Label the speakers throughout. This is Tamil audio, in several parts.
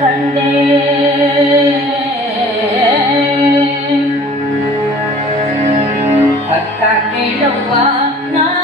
Speaker 1: கண்டே அக்கா கேளவா நான்.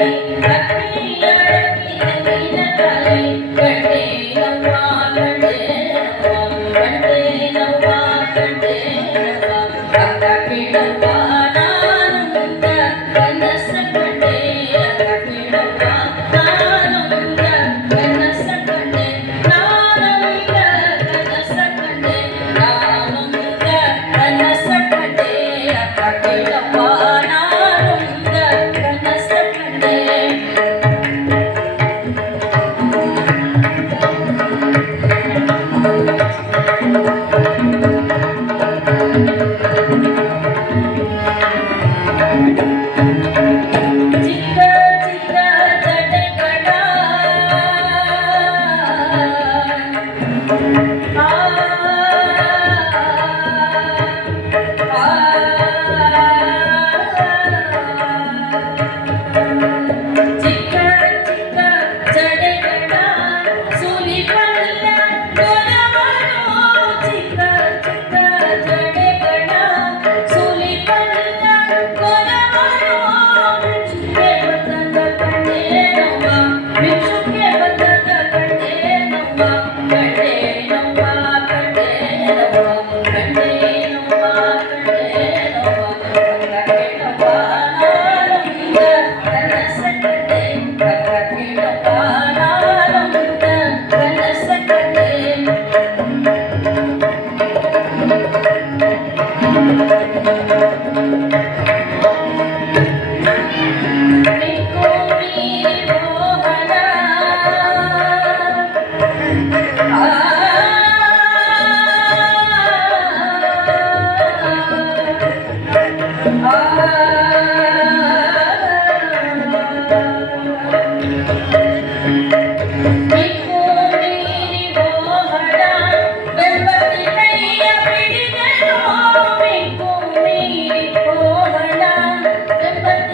Speaker 1: Thank you.